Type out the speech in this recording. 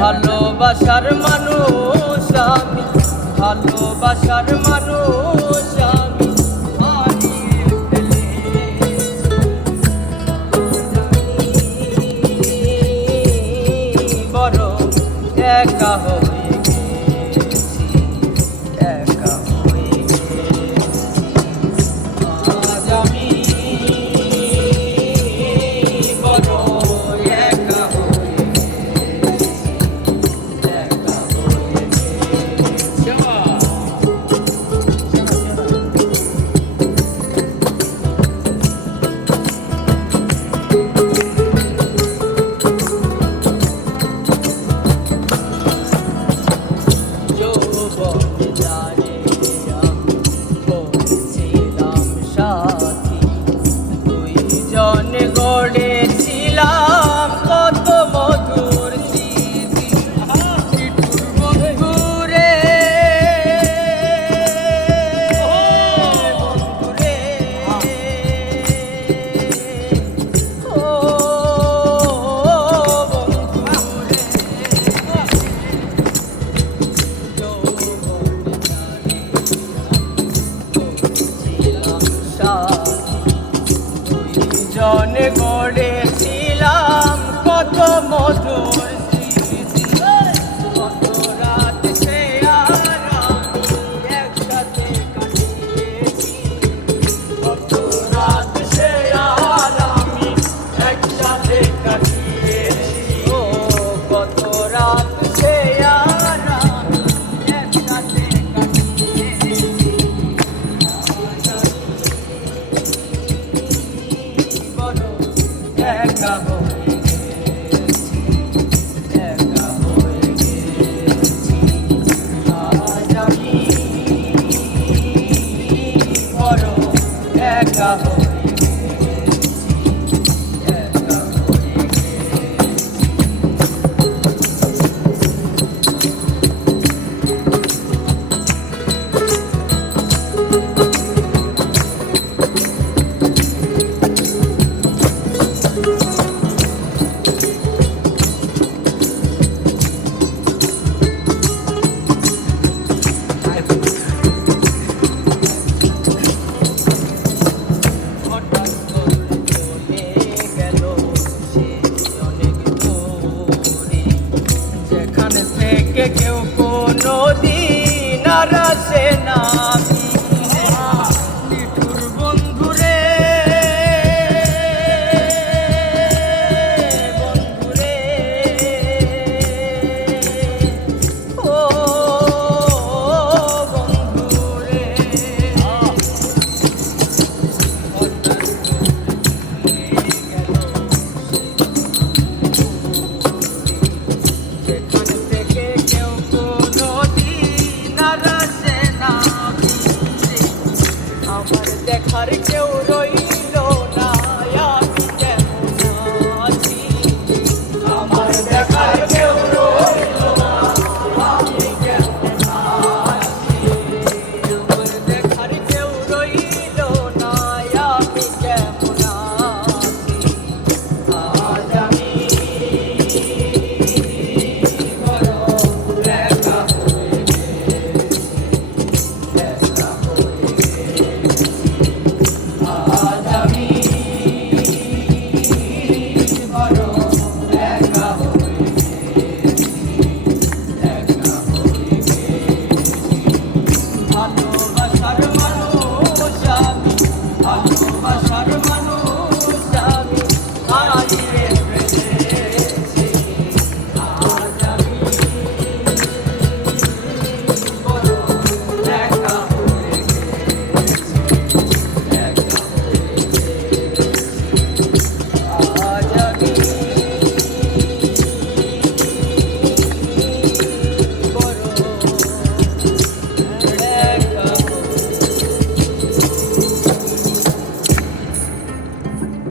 ভালোবাসার মানুষ আমি ভালোবাসার মানুষ আমি। বড় একা হবে। ನೋಡೇ 감사합니다. que que eu আমার দেখার কেউ রই